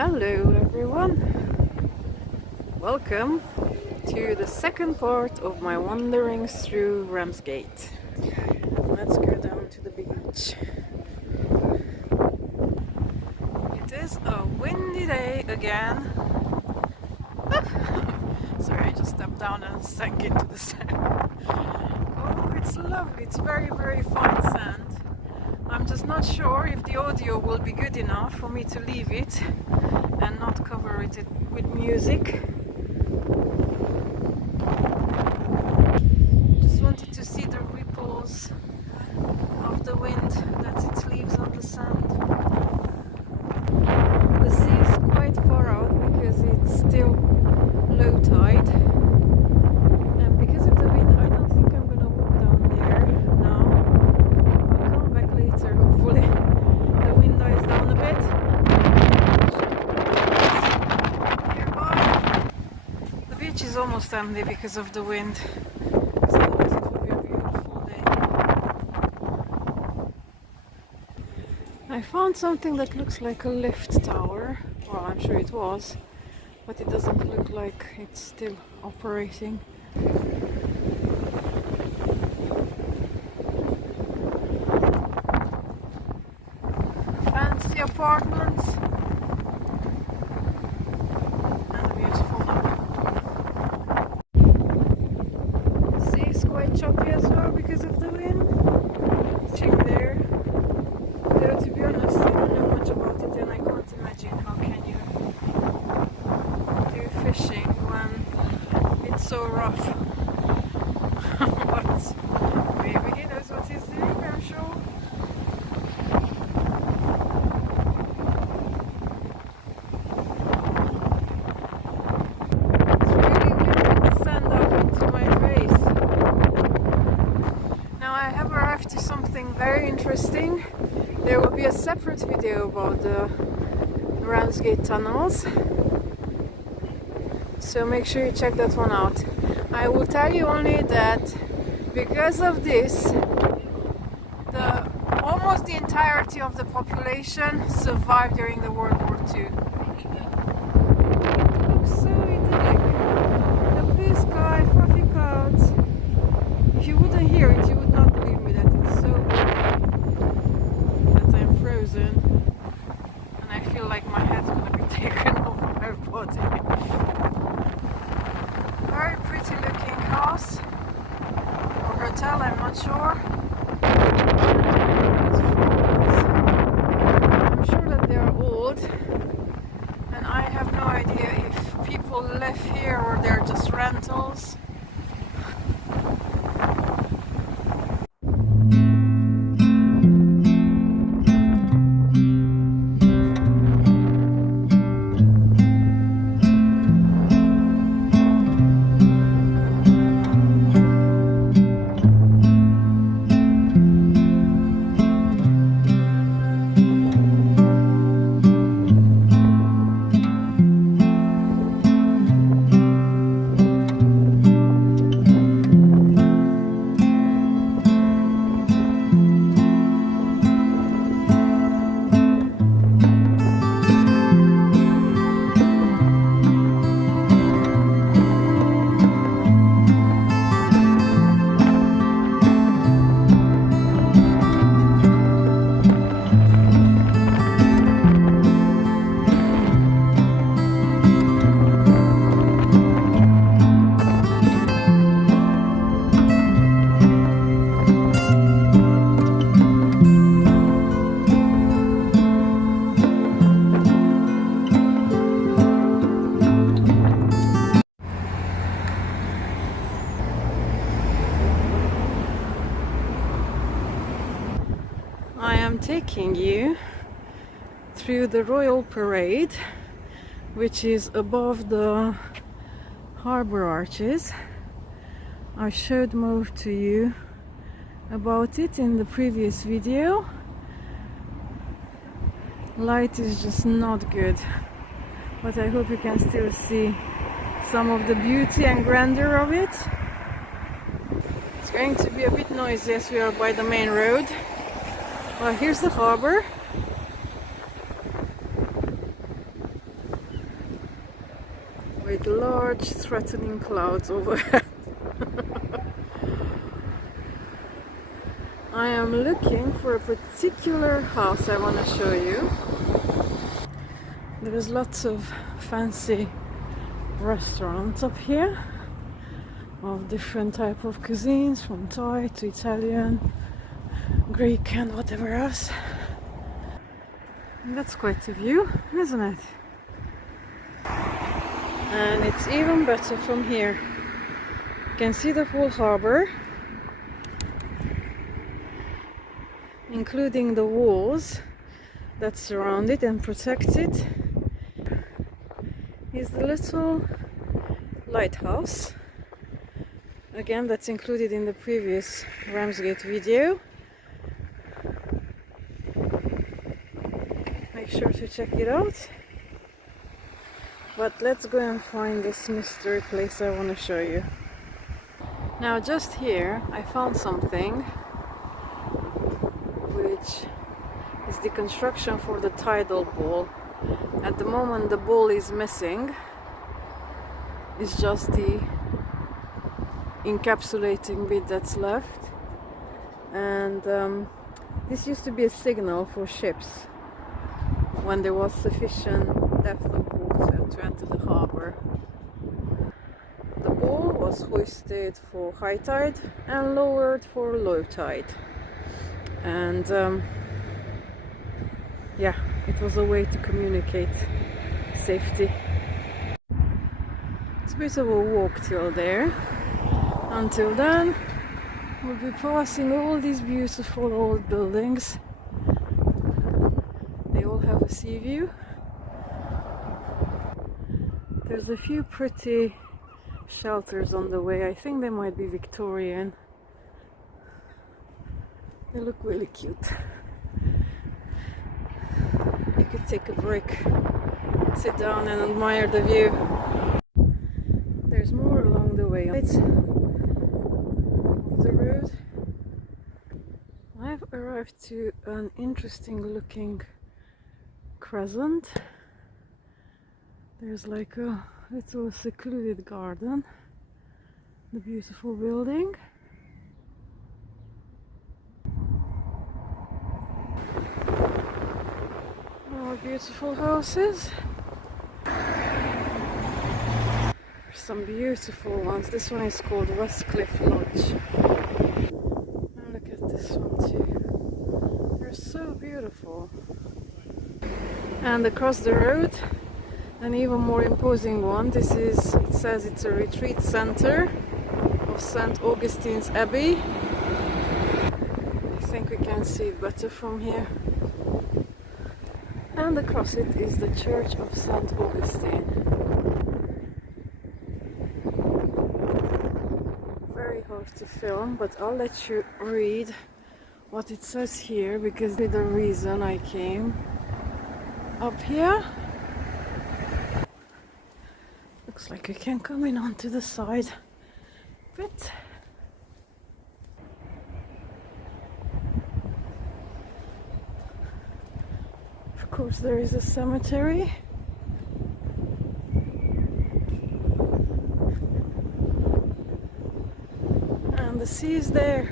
Hello everyone, welcome to the second part of my wanderings through Ramsgate. Let's go down to the beach. It is a windy day again. Sorry, I just stepped down and sank into the sand. Oh, it's lovely, it's very fine sand. I'm just not sure if the audio will be good enough for me to leave it and not cover it with music. Just wanted to see the ripples of the wind that it leaves on the sand. The sea is quite far out because it's still low tide, and because of the wind I don't think I'm gonna walk down there now. I'll come back later, hopefully the wind dies down a bit. The beach is almost empty because of the wind, so otherwise it would be a beautiful day. I found something that looks like a lift tower. Well, I'm sure it was, but it doesn't look like it's still operating. Fancy apartments and a beautiful lobby. The sea is quite choppy as well because of the wind. Sitting there. Though to be honest, I don't know much about it and I can't imagine how can you do fishing when it's so rough. But maybe he knows what he's doing, I'm sure. It's really whipping the sand up into my face. Now I have arrived to something very interesting. There will be a separate video about the Ramsgate tunnels, so make sure you check that one out. I will tell you only that because of this, almost the entirety of the population survived during the World War II. It looks so idyllic. The blue sky, fluffy clouds. If you wouldn't hear it, you would not believe me that it's so that I'm frozen and I feel like my head's gonna be taken off my body. Very pretty looking house or hotel, I'm not sure. I'm sure that they are old and I have no idea if people live here or they're just rentals. I am taking you through the Royal Parade, which is above the harbour arches. I showed more to you about it in the previous video. Light is just not good, but I hope you can still see some of the beauty and grandeur of it. It's going to be a bit noisy as we are by the main road. Well, here's the harbour. with large threatening clouds overhead. I am looking for a particular house I want to show you. There is lots of fancy restaurants up here of different type of cuisines, from Thai to Italian, Greek and whatever else. And that's quite a view, isn't it? And it's even better from here. You can see the whole harbor, including the walls that surround it and protect it. Is the little lighthouse, again that's included in the previous Ramsgate video. Make sure to check it out. But let's go and find this mystery place I want to show you. Now just here I found something which is the construction for the tidal ball. At the moment the ball is missing. It's just the encapsulating bit that's left. And this used to be a signal for ships when there was sufficient depth of water to enter the harbor. The ball was hoisted for high tide and lowered for low tide. And yeah, it was a way to communicate safety. It's a bit of a walk till there. Until then, we'll be passing all these beautiful old buildings. They all have a sea view. There's a few pretty shelters on the way. I think they might be Victorian. They look really cute. You could take a break, sit down and admire the view. There's more along the way. It's the road. I've arrived to an interesting looking crescent. There's like a little secluded garden, the beautiful building. More beautiful houses. There's some beautiful ones. This one is called Westcliff Lodge. And look at this one too. They're so beautiful. And across the road, an even more imposing one. This is, it says it's a retreat center of St. Augustine's Abbey. I think we can see it better from here. And across it is the Church of St. Augustine. Very hard to film, but I'll let you read what it says here, because it's the reason I came up here. Looks like we can come in onto the side bit. Of course there is a cemetery. And the sea is there.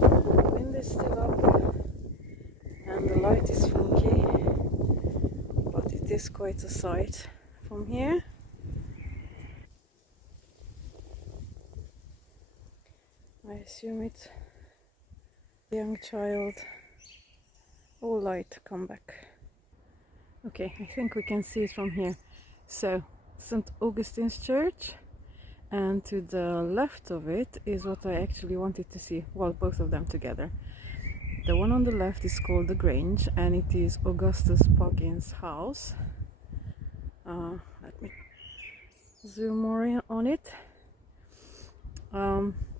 The wind is still up and the light is funky, but it is quite a sight from here. I assume it's a young child. All light, come back. Okay, I think we can see it from here. So, St. Augustine's Church, and to the left of it is what I actually wanted to see. Well, both of them together. The one on the left is called the Grange, and it is Augustus Pugin's house. Let me zoom more in on it.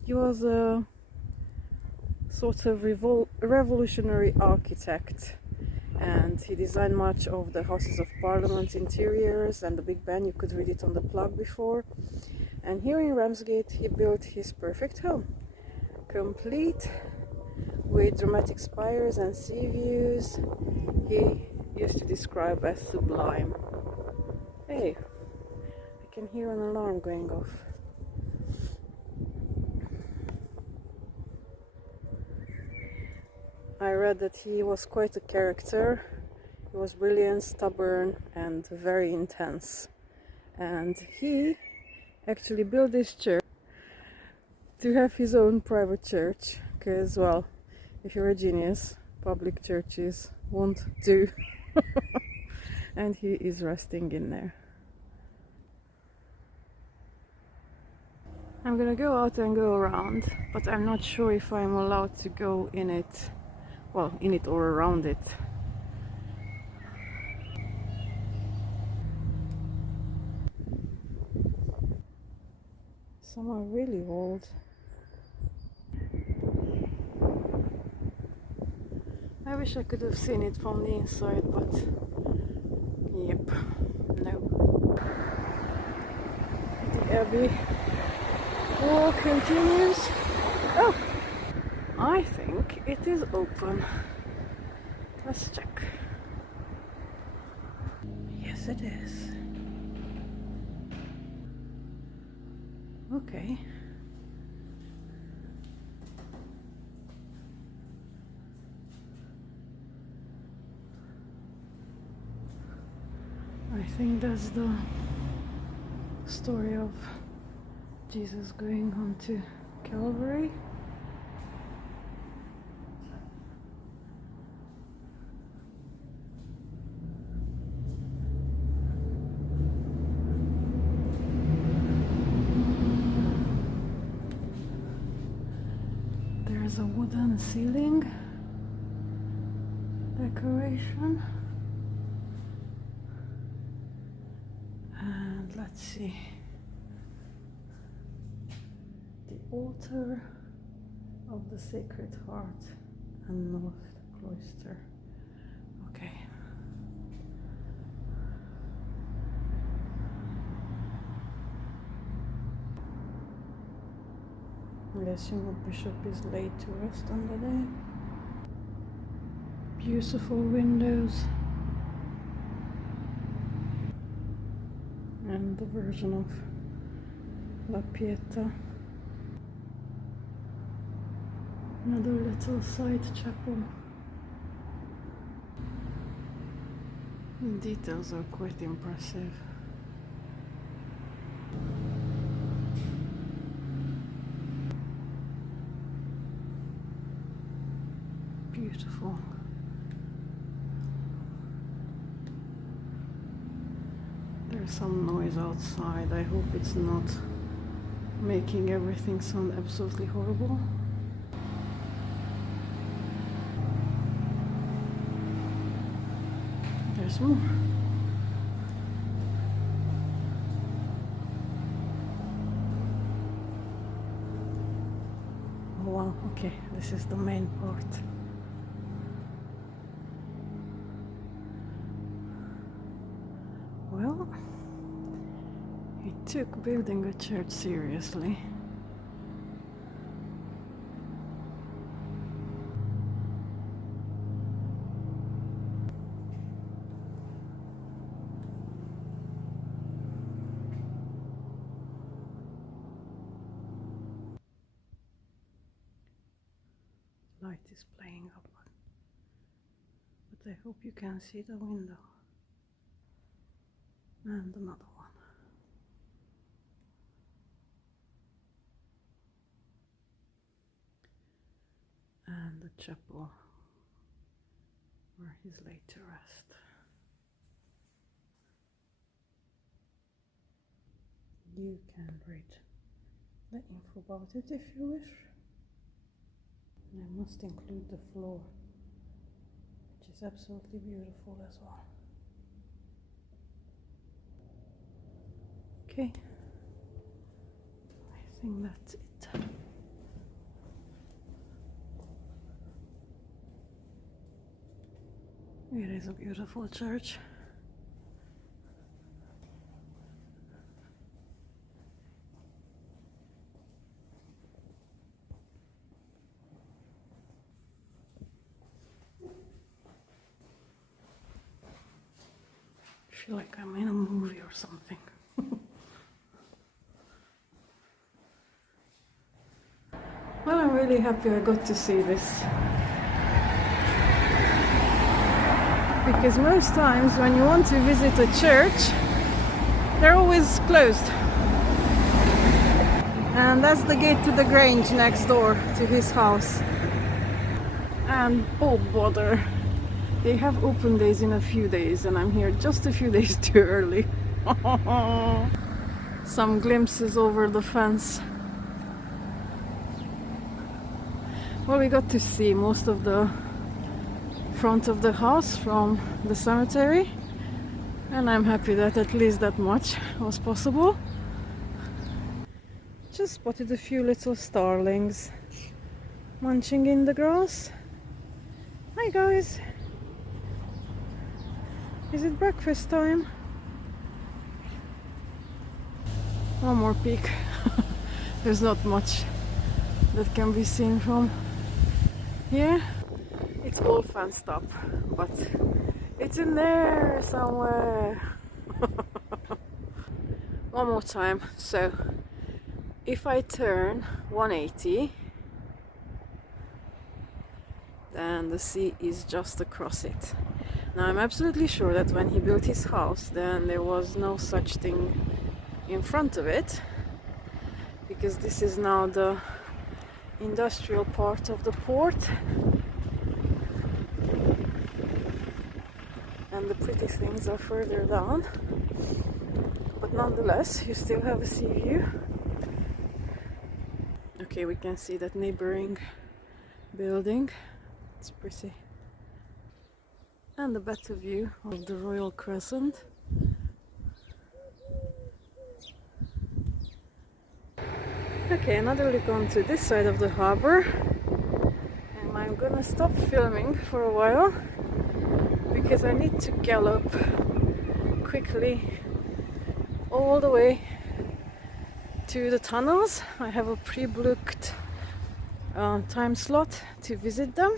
He was a sort of revolutionary architect, and he designed much of the Houses of Parliament interiors and the Big Ben. You could read it on the plug before. And here in Ramsgate he built his perfect home, complete with dramatic spires and sea views. He used to describe as sublime. Hey, I can hear an alarm going off. I read that he was quite a character. He was brilliant, stubborn, and very intense. And he actually built this church to have his own private church, because, well, if you're a genius, public churches won't do. And he is resting in there. I'm gonna go out and go around, but I'm not sure if I'm allowed to go in it, well, in it or around it. Some are really old. I wish I could have seen it from the inside, but yep, no. The Abbey walk continues. Oh, I think it is open. Let's check. Yes, it is. Okay. I think that's the story of Jesus going on to Calvary. There's a wooden ceiling decoration. And let's see. The altar of the Sacred Heart and North Cloister. Okay. I assume the bishop is laid to rest under there. Beautiful windows. And the version of La Pieta. Another little side chapel. The details are quite impressive. Beautiful. There's some noise outside. I hope it's not making everything sound absolutely horrible. There's more. Oh wow, okay, this is the main part. Well, he took building a church seriously. Light is playing up, but I hope you can see the window. And another one. And the chapel where he's laid to rest. You can read the info about it if you wish. And I must include the floor, which is absolutely beautiful as well. Okay, I think that's it. It is a beautiful church. feel like I'm in a movie or something. Well, I'm really happy I got to see this. Because most times when you want to visit a church, they're always closed. And that's the gate to the Grange next door to his house. And oh bother, they have open days in a few days and I'm here just a few days too early. Some glimpses over the fence. Well, we got to see most of the front of the house from the cemetery, and I'm happy that at least that much was possible. Just spotted a few little starlings munching in the grass. Hi guys! Is it breakfast time? One more peek. There's not much that can be seen from here. It's all fenced up, but it's in there somewhere. One more time. So if I turn 180, then the sea is just across it. Now I'm absolutely sure that when he built his house, then there was no such thing in front of it, because this is now the industrial part of the port. And the pretty things are further down, but nonetheless you still have a sea view. Okay, we can see that neighboring building. It's pretty. And a better view of the Royal Crescent. Okay, another look onto this side of the harbor, and I'm gonna stop filming for a while because I need to gallop quickly all the way to the tunnels. I have a pre-booked time slot to visit them.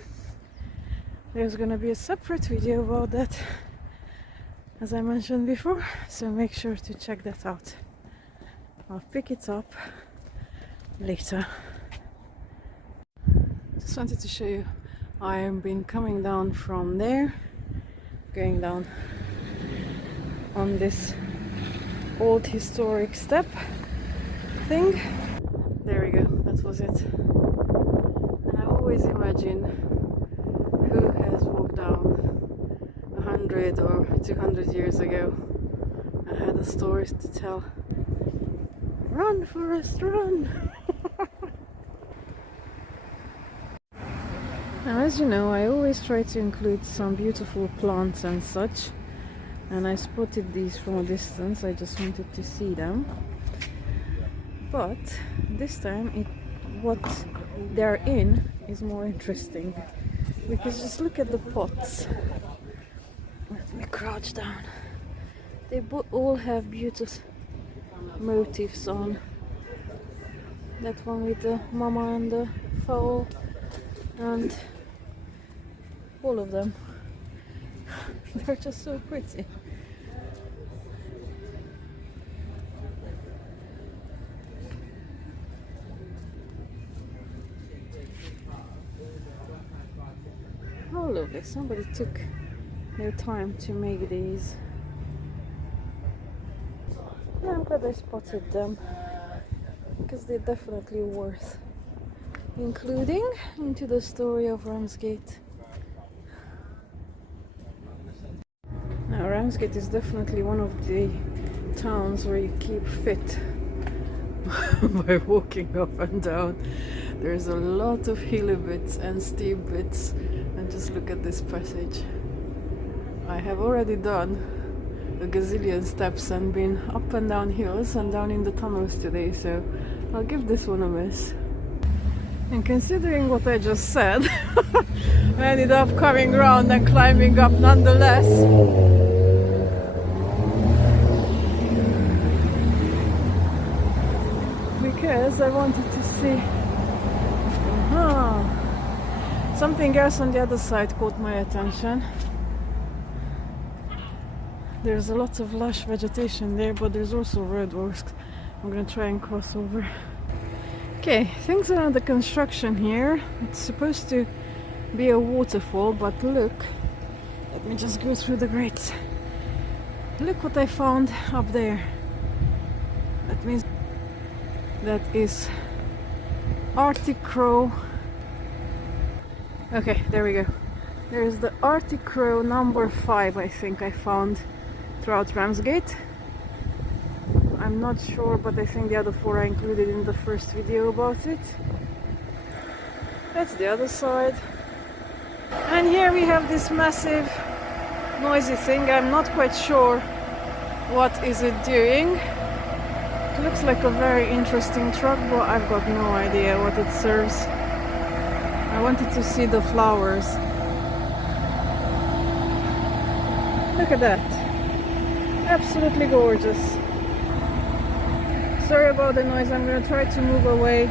There's gonna be a separate video about that, as I mentioned before, so make sure to check that out. I'll pick it up later. Just wanted to show you, I've been coming down from there, going down on this old historic step thing. There we go, that was it. And I always imagine who has walked down 100 or 200 years ago and had the stories to tell. Run, Forrest, run! Now, as you know, I always try to include some beautiful plants and such, and I spotted these from a distance. I just wanted to see them, but this time what they're in is more interesting, because just look at the pots. Let me crouch down. They all have beautiful motifs on. That one with the mama and the fowl, and all of them. They're just so pretty. Oh lovely, somebody took their time to make these. Yeah, I'm glad I spotted them, because they're definitely worth including into the story of Ramsgate. Now, Ramsgate is definitely one of the towns where you keep fit by walking up and down. There's a lot of hilly bits and steep bits, and just look at this passage. I have already done a gazillion steps and been up and down hills and down in the tunnels today, so I'll give this one a miss. And considering what I just said, I ended up coming around and climbing up nonetheless. Because I wanted to see something else on the other side caught my attention. There's a lot of lush vegetation there, but there's also roadworks. I'm gonna try and cross over. Okay, things are under construction here. It's supposed to be a waterfall, but look, let me just go through the grates. Look what I found up there. That means that is Arctic Crow. Okay, there we go. There's the Arctic Crow number 5, I think I found throughout Ramsgate. I'm not sure, but I think the other 4 I included in the first video about it. That's the other side. And here we have this massive noisy thing. I'm not quite sure what is it doing. It looks like a very interesting truck, but I've got no idea what it serves. I wanted to see the flowers. Look at that. Absolutely gorgeous. Sorry about the noise, I'm going to try to move away.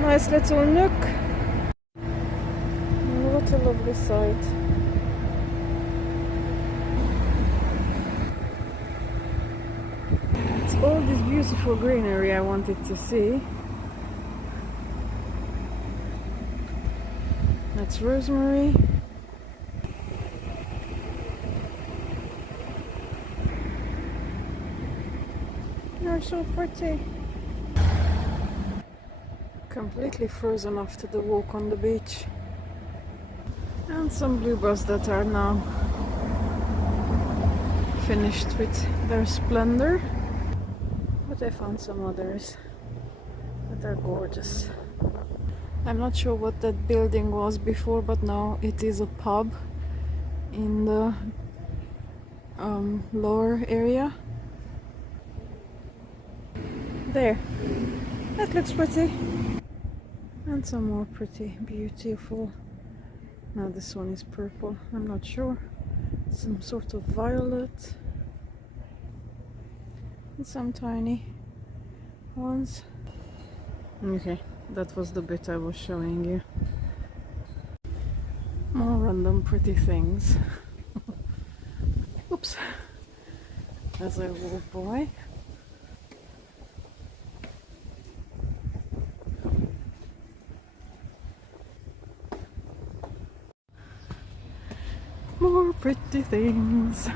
Nice little nook. What a lovely sight. It's all this beautiful greenery I wanted to see. That's rosemary. They're so pretty. Completely frozen after the walk on the beach. And some bluebells that are now finished with their splendor. But I found some others that are gorgeous. I'm not sure what that building was before, but now it is a pub in the lower area. There, that looks pretty. And some more pretty, beautiful. Now this one is purple, I'm not sure. Some sort of violet. And some tiny ones. Okay, that was the bit I was showing you. More random pretty things. Oops. As I walk by. More pretty things.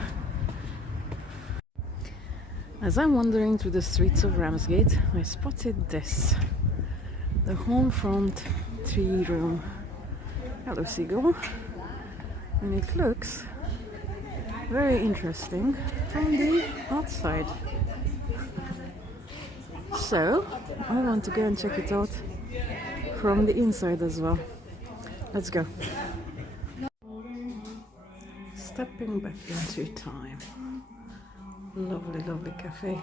As I'm wandering through the streets of Ramsgate, I spotted this. The home front 3-room. Hello, seagull. And it looks very interesting from the outside. So, I want to go and check it out from the inside as well. Let's go. Stepping back into time. Lovely, lovely cafe.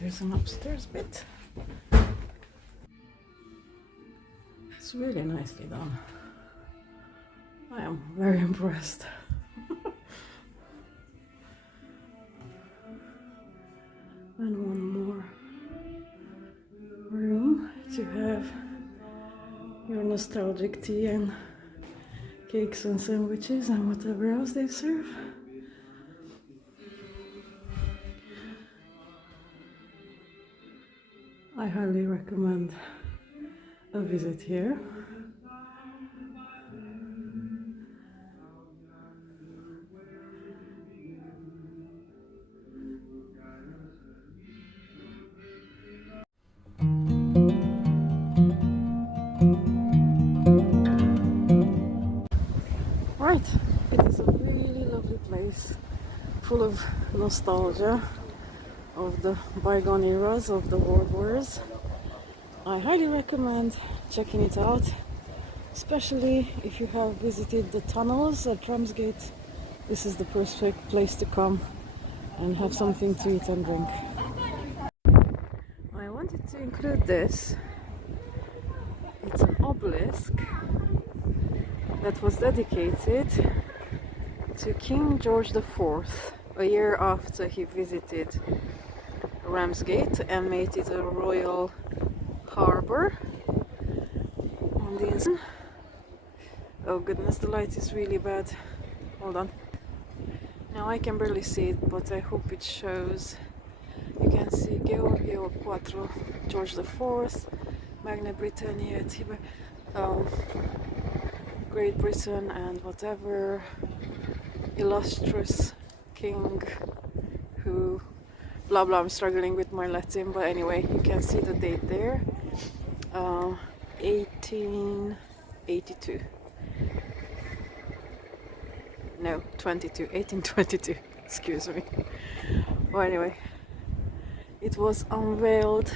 There's an upstairs bit. It's really nicely done. I am very impressed. And one more room to have your nostalgic tea and cakes and sandwiches and whatever else they serve. I highly recommend a visit here. Right, it is a really lovely place, full of nostalgia of the bygone eras of the world wars. I highly recommend checking it out. Especially if you have visited the tunnels at Ramsgate, this is the perfect place to come and have something to eat and drink. I wanted to include this. It's an obelisk that was dedicated to King George IV a year after he visited Ramsgate and made it a royal harbour on the inside. Oh goodness, the light is really bad. Hold on. Now I can barely see it, but I hope it shows. You can see Georgio IV, George IV, Magna Britannia, Great Britain, and whatever illustrious king who blah blah. I'm struggling with my Latin, but anyway, you can see the date there. 1882. No, 1822, excuse me. Well, anyway, it was unveiled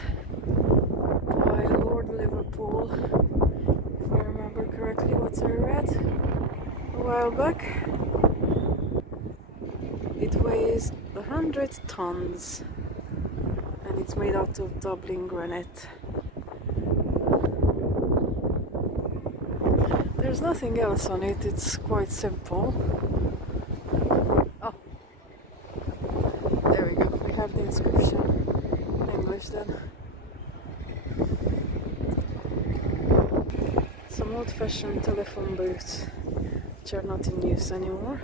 by Lord Liverpool, if I remember correctly what I read a while back. It weighs 100 tons and it's made out of Dublin granite. There's nothing else on it, it's quite simple. Oh, there we go, we have the inscription in English then. Some old-fashioned telephone booths which are not in use anymore,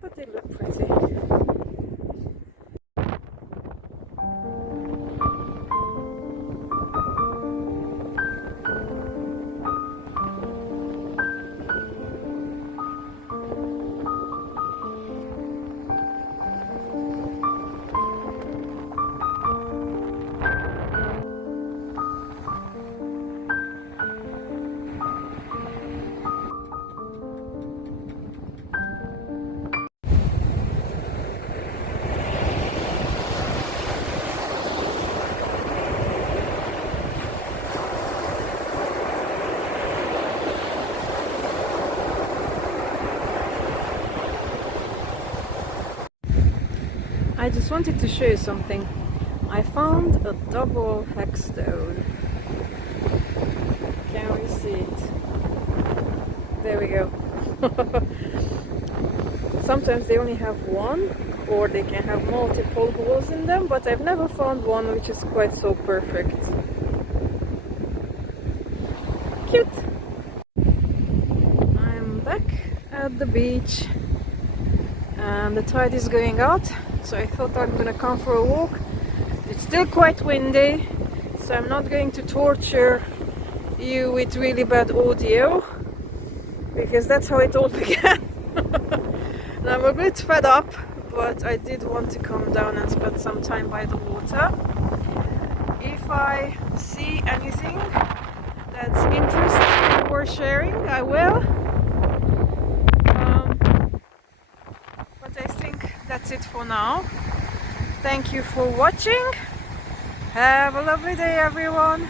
but they look pretty. I just wanted to show you something. I found a double hexstone. Can we see it? There we go. Sometimes they only have one, or they can have multiple holes in them, but I've never found one which is quite so perfect. Cute! I'm back at the beach and the tide is going out, so I thought I'm gonna come for a walk. It's still quite windy, so I'm not going to torture you with really bad audio, because that's how it all began. And I'm a bit fed up, but I did want to come down and spend some time by the water. If I see anything that's interesting or worth sharing, I will. But I think that's it for now. Thank you for watching. Have a lovely day, everyone.